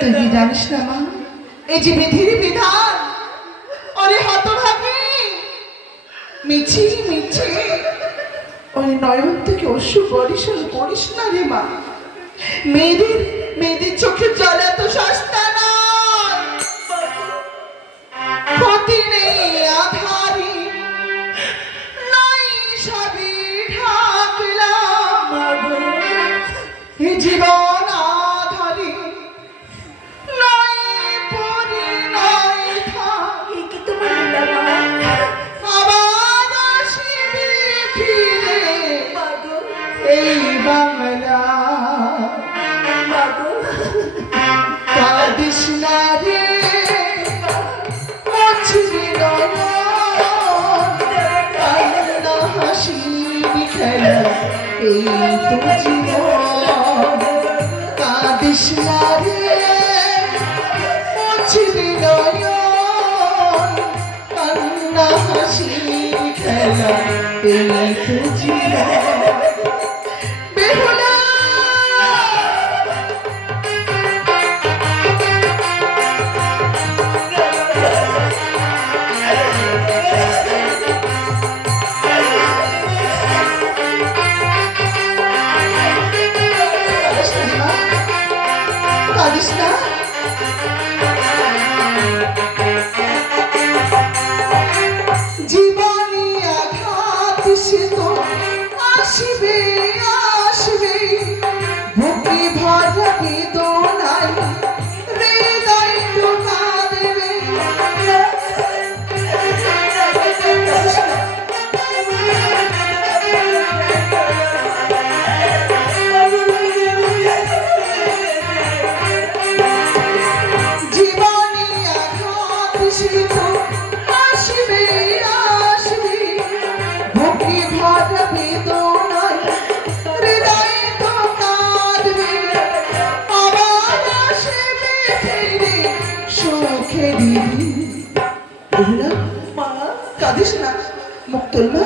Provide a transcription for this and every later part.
তুই কি জানিস না মা, এই যে বিধির বিধান, ওরে হতভাগী মিছি মিছি ওই নয়ন থেকে অশ্রু বরিশাল করিস না রে মা। মেয়েদের মেয়েদের চোখের জল এত সস্তা নয়। ক্ষতি নেই আধারে নাই সবই ঢাকলাম, এ জীবন আধারে নাই পরি নাই থাকি। কি তোমার আবার আসিবে ফিরে এই বাংলা। কাঁদিস না রে মুছবি নয়ন, কান্না হাসির খেলা এই তো জীবন। কাঁদিস না রে মুছবি নয়ন, কান্না হাসির খেলা এই তো জীবন। বেহুলা কাঁদিস না, জীবনে আঘাত সে তো আসবে আসবে, বুকে ভরা বেদনায় হৃদয় তো কাঁদবে। জীবনে আঘাত সে তো আসবে আসবে, বুকে ভরা বেদনায় হৃদয় তো কাঁদবে। আবার আসবে ফিরে সুখের দিন। বেহুলা মা কাঁদিস না, মুখ তুল মা,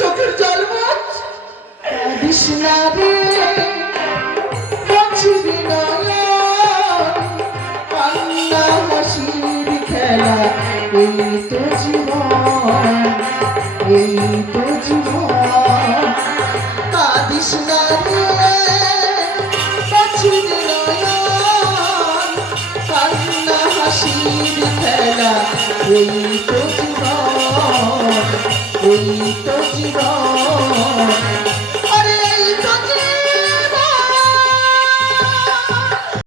চোখের জল মোছ। কাঁদিস না রে মুছবি নয়ন, কান্না হাসির খেলা এই তো জীবন এই তো জীবন। কাঁদিস না রে মুছবি নয়ন, কান্না হাসির খেলা এই তো জীবন এই তো জীবন।